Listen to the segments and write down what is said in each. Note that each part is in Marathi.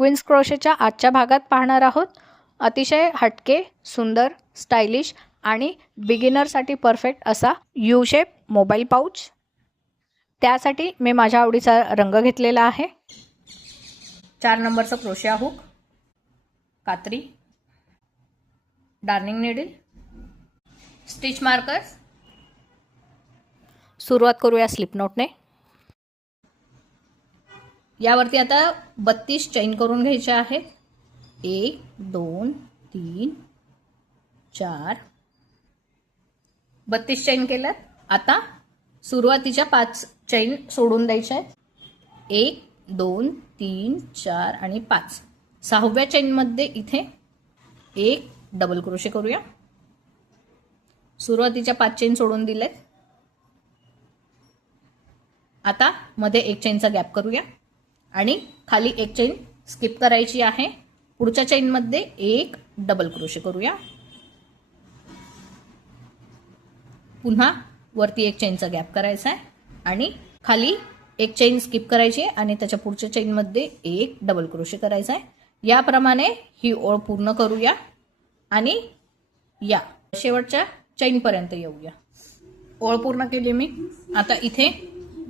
क्वीन्स क्रोशेच्या आजच्या भागात पाहणार आहोत. अतिशय हटके, सुंदर, स्टायलिश आणि बिगिनरसाठी परफेक्ट असा यू शेप मोबाईल पाऊच. त्यासाठी मी माझ्या आवडीचा रंग घेतलेला आहे. 4 नंबरचा क्रोशिया हुक, कात्री, डार्निंग नीडल, स्टिच मार्कर्स. सुरुवात करूया स्लिप नोटने. यावरती आता 32 चैन करून घ्यायचे आहेत. 1 2 3 4 32 चैन केल्यात. आता सुरुवातीच्या 5 चैन सोडून द्यायच्या आहेत. 1 2 3 4 आणि 5. 6व्या चैन मध्ये इथे एक डबल क्रोशे करूया. सुरुवातीच्या 5 चैन सोडून दिलेत. आता मध्ये एक चैनचा गॅप करूया आणि खाली एक चैन स्किप करायची आहे. पुढच्या चैन मध्ये एक डबल क्रोशे करूया. पुन्हा वरती एक चैनचा गॅप करायचा आहे आणि खाली एक चैन स्किप करायची आणि त्याच्या पुढच्या चैन मध्ये एक डबल क्रोशे करायचा आहे. याप्रमाणे ही ओळ पूर्ण करूया आणि या शेवटच्या चैन पर्यंत येऊया. ओळ पूर्ण केली मी. आता इथे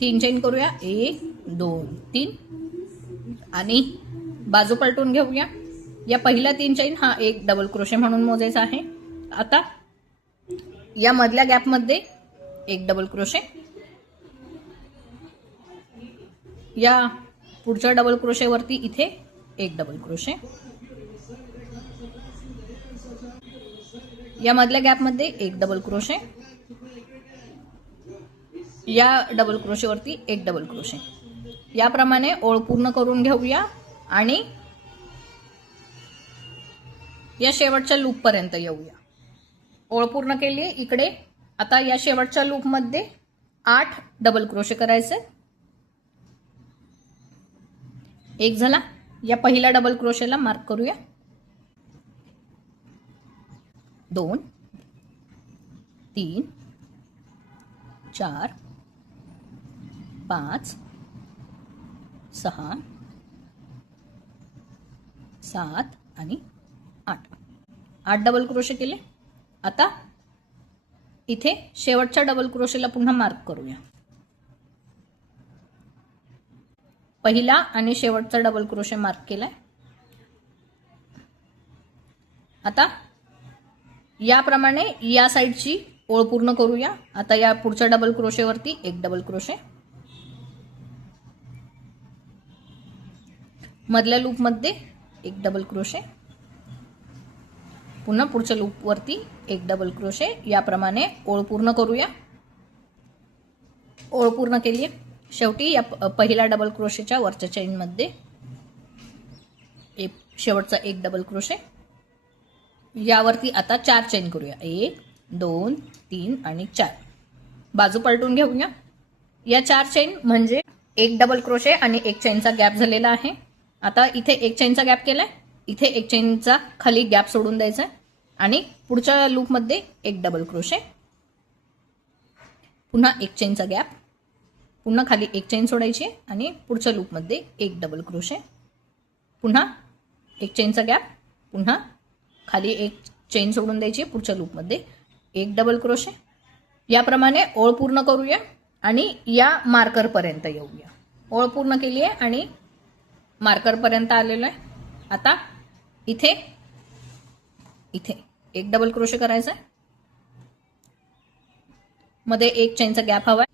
3 चैन करूया. 1 2 3 आणि बाजू पलटून घेऊया. या पहिल्या 3 चैन हा एक डबल क्रोशे म्हणून मोजायचा आहे. आता या मधल्या गॅप मध्ये एक डबल क्रोशे. या पुढच्या डबल क्रोशे वरती इथे एक डबल क्रोशे. या मधल्या गॅप मध्ये एक डबल क्रोशे. या डबल क्रोशे वरती एक डबल क्रोशे. याप्रमाणे ओळ पूर्ण करून घेऊया आणि या शेवटच्या लूप पर्यंत येऊया. ओळ पूर्ण केली. इकडे आता या शेवटच्या लूप मध्ये 8 डबल क्रोशे करायचे. एक झाला. या पहिल्या डबल क्रोशेला मार्क करूया. 2 3 4 5 6 7 आणि 8 डबल क्रोशे केले. आता इथे शेवटच्या डबल क्रोशेला पुन्हा मार्क करूया. पहिला आणि शेवटचा डबल क्रोशे मार्क केलाय. आता याप्रमाणे या साइडची ओळ पूर्ण करूया. आता या पुढच्या डबल क्रोशे वरती एक डबल क्रोशे. मधल्या लूप मध्ये एक डबल क्रोशे. पुन्हा पुढच्या लूप वरती एक डबल क्रोशे. याप्रमाणे ओळ पूर्ण करूया. ओळ पूर्ण केली. शेवटी या पहिल्या डबल क्रोशेच्या वरच्या चैन मध्ये शेवटचा एक डबल क्रोशे. यावरती आता 4 चैन करूया. 1 2 3 आणि 4. बाजू पलटून घेऊया. या 4 चैन म्हणजे एक डबल क्रोशे आणि एक चैनचा गॅप झालेला आहे. आता इथे एक चैनचा गॅप केलाय. इथे एक चैनचा खाली गॅप सोडून द्यायचा आणि पुढच्या लूप मध्ये एक डबल क्रोशे. पुन्हा एक चैनचा गॅप. पुन्हा खाली एक चैन सोडायची आणि पुढच्या लूप मध्ये एक डबल क्रोशे. पुन्हा एक चैनचा गॅप. पुन्हा खाली एक चैन सोडून द्यायची. पुढच्या लूप मध्ये एक डबल क्रोशे. याप्रमाणे ओळ पूर्ण करूया आणि या मार्कर पर्यंत येऊया. ओळ पूर्ण केली आहे आणि मार्कर पर्यंत आलेलो आहे. आता इथे एक डबल क्रोशे करायचा आहे. मध्ये एक चैनचा गॅप हवाय.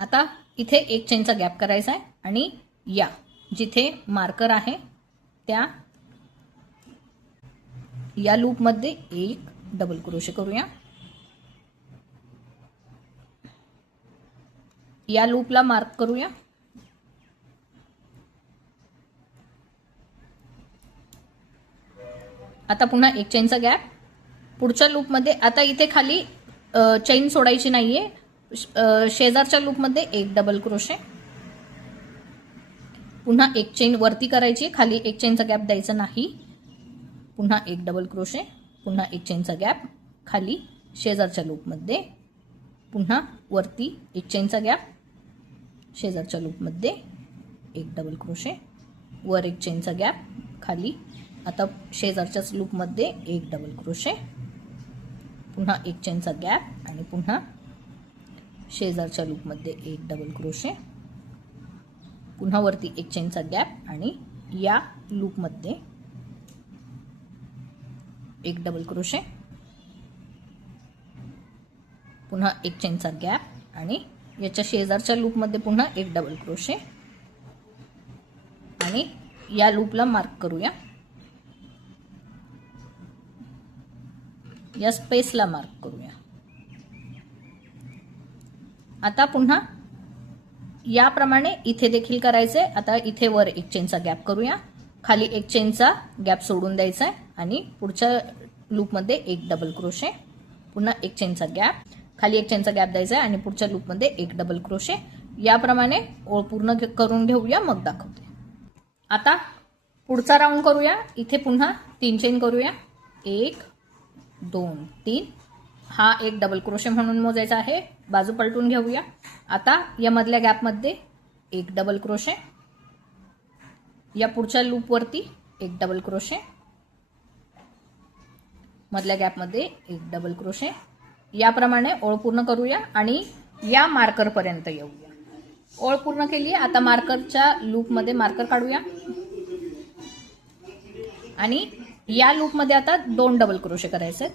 आता इथे एक चैनचा गॅप करायचा आहे आणि या जिथे मार्कर आहे त्या या लूप मध्ये एक डबल क्रोशे करूया. या लूपला मार्क करूया. आता पुन्हा एक चैनचा गॅप. पुढच्या लूप मध्ये आता इथे खाली चैन सोडायची नाहीये. शेजारच्या लूप मध्ये एक डबल क्रोशे. पुन्हा एक चैन वरती करायची. खाली एक चैनचा गॅप द्यायचा नाही. पुन्हा एक डबल क्रोशे. पुन्हा एक चैनचा गॅप. खाली शेजारच्या लूप मध्ये पुन्हा वरती एक चैनचा गॅप. शेजारच्या लूप मध्ये एक डबल क्रोशे. वर एक चेनचा गॅप, खाली आता शेजारच्याच लूपमध्ये एक डबल क्रोशे, पुन्हा एक चेनचा गॅप आणि पुन्हा शेजारच्या लूपमध्ये एक डबल क्रोशे, पुन्हा वरती एक चेनचा गॅप आणि या लूपमध्ये एक डबल क्रोशे, पुन्हा एक चेनचा गॅप आणि याच्या शेजारच्या लूपमध्ये पुन्हा एक डबल क्रोशे आणि या लूपला मार्क करूया, या स्पेसला मार्क करूया। आता पुन्हा याप्रमाणे इथे देखील करायचंय। आता इथे वर एक चेनचा गॅप करूया, खाली एक चेनचा गॅप सोडून द्यायचा आहे आणि पुढच्या लूपमध्ये एक डबल क्रोशे, पुन्हा एक चेनचा गॅप, खाली एक चेनचा गॅप द्यायचा आहे आणि पुढच्या लूपमध्ये एक डबल क्रोशे। याप्रमाणे ओळ पूर्ण करून घेऊया, मग दाखवते। आता पुढचा राऊंड करूया। इथे पुन्हा 3 चेन करूया, 1 2 3, हा एक डबल क्रोशे म्हणून मोजायचा आहे। बाजू पलटून घेऊया। आता या मधल्या गॅपमध्ये एक डबल क्रोशे, या पुढच्या लूप वरती एक डबल क्रोशे, मधल्या गॅपमध्ये एक डबल क्रोशे। याप्रमाणे ओळ पूर्ण करूया आणि या मार्कर पर्यंत येऊया। ओळ पूर्ण केली। आता मार्करच्या लूपमध्ये मार्कर काढूया आणि या लूपमध्ये आता 2 डबल क्रोशे करायचे,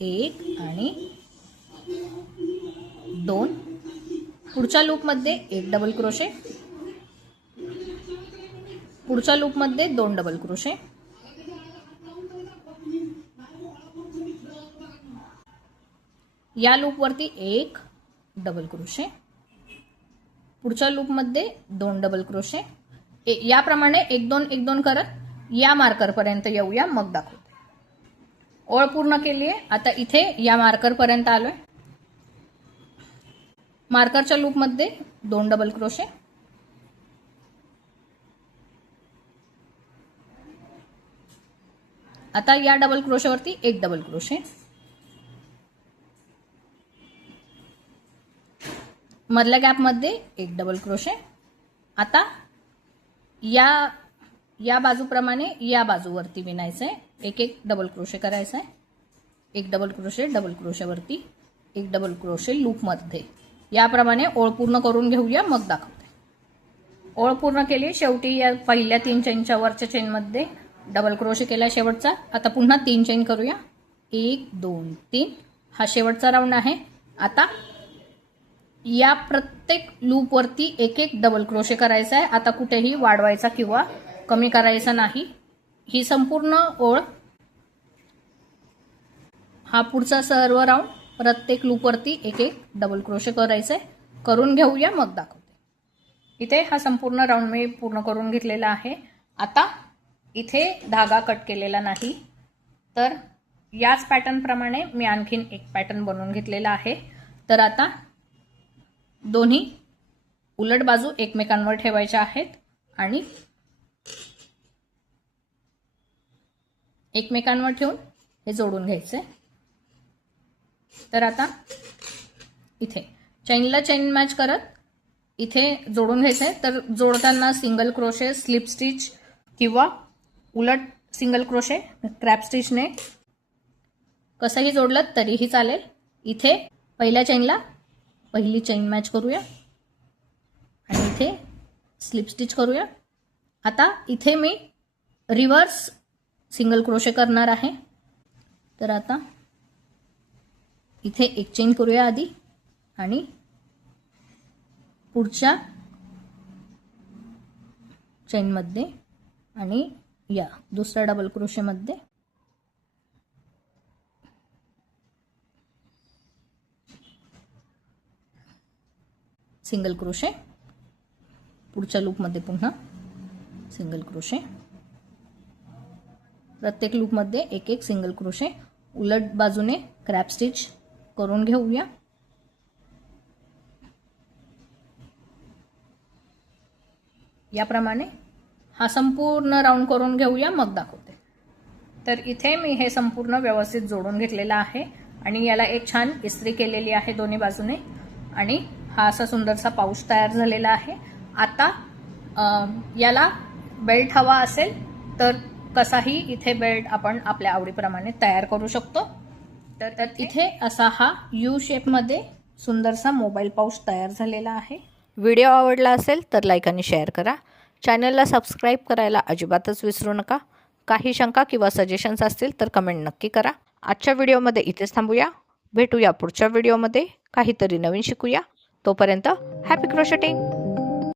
1 आणि 2, पुढच्या लूपमध्ये एक डबल क्रोशे, पुढच्या लूपमध्ये 2 डबल क्रोशे, या लूपवरती एक डबल क्रोशे, पुढच्या लूपमध्ये 2 डबल क्रोशे। याप्रमाणे 1 2 1 2 करत या मार्कर पर्यंत येऊया, मग दाखवते। ओळ पूर्ण केली आहे। आता इथे या मार्कर पर्यंत आलोय। मार्करच्या लूपमध्ये 2 डबल क्रोशे, आता या डबल क्रोशेवरती एक डबल क्रोशे, मधल्या गॅपमध्ये एक डबल क्रोशे। आता या बाजूप्रमाणे या बाजूवरती विणायचंय, एक एक डबल क्रोशे करायचा आहे, एक डबल क्रोशेवरती एक डबल क्रोशे लूपमध्ये। याप्रमाणे ओळ पूर्ण करून घेऊया, मग दाखवते। ओळ पूर्ण केली। शेवटी या पहिल्या 3 चेनच्या वरच्या चेनमध्ये डबल क्रोशे केला शेवटचा। आता पुन्हा 3 चेन करूया, 1 2 3, हा शेवटचा राऊंड आहे। आता या प्रत्येक लूप वरती एक एक डबल क्रोशे करायचा आहे। आता कुठेही वाढवायचा किंवा कमी करायचा नाही। ही संपूर्ण ओळ, हा पुढचा सर्व राऊंड प्रत्येक लूप वरती एक एक डबल क्रोशे करायचे, करून घेऊया, मग दाखवते। इथे हा संपूर्ण राऊंड मी पूर्ण करून घेतलेला आहे। आता इथे धागा कट केलेला नाही, तर याच पॅटर्न प्रमाणे मी आणखीन एक पॅटर्न बनवून घेतलेला आहे। तर आता दोन्ही उलट बाजू एकमेकांवर ठेवायच्या आहेत आणि एकमेकांवर ठेवून हे जोडून घ्यायचे। तर आता इथे चेनला चेन मॅच करत इथे जोडून घ्यायचंय। तर जोडताना सिंगल क्रोशे, स्लिप स्टिच किंवा उलट सिंगल क्रोशे, क्रॅप स्टिचने कसंही जोडलं तरीही चालेल। इथे पहिल्या चेनला पहिली चेन मॅच करूया आणि इथे स्लिप स्टिच करूया। आता इथे मी रिव्हर्स सिंगल क्रोशे करणार आहे। तर आता इथे एक चेन करूया आधी आणि पुढच्या चेनमध्ये आणि या दुसऱ्या डबल क्रोशेमध्ये सिंगल क्रोशे, पुढच्या लूपमध्ये पुन्हा सिंगल क्रोशे, प्रत्येक लूपमध्ये एक एक सिंगल क्रोशे, उलट बाजूने क्रॅप स्टिच करून घेऊया। याप्रमाणे हा संपूर्ण राऊंड करून घेऊया, मग दाखवते। तर इथे मी हे संपूर्ण व्यवस्थित जोडून घेतलेला आहे आणि याला एक छान इस्त्री केलेली आहे दोन्ही बाजूने आणि हा असा सुंदरसा पाऊच तयार झालेला आहे। आता याला बेल्ट हवा असेल तर कसाही इथे बेल्ट आपण आपल्या आवडीप्रमाणे तयार करू शकतो. तर इथे असा हा यू शेपमध्ये सुंदरसा मोबाईल पाऊच तयार झालेला आहे. व्हिडिओ आवडला असेल तर लाईक आणि शेअर करा. चॅनलला सबस्क्राईब करायला अजिबातच विसरू नका. काही शंका किंवा सजेशन्स असतील तर कमेंट नक्की करा. आजच्या व्हिडिओमध्ये इथेच थांबूया. भेटूया पुढच्या व्हिडिओमध्ये. काहीतरी नवीन शिकूया. तोपर्यंत हॅपी क्रोशेटिंग.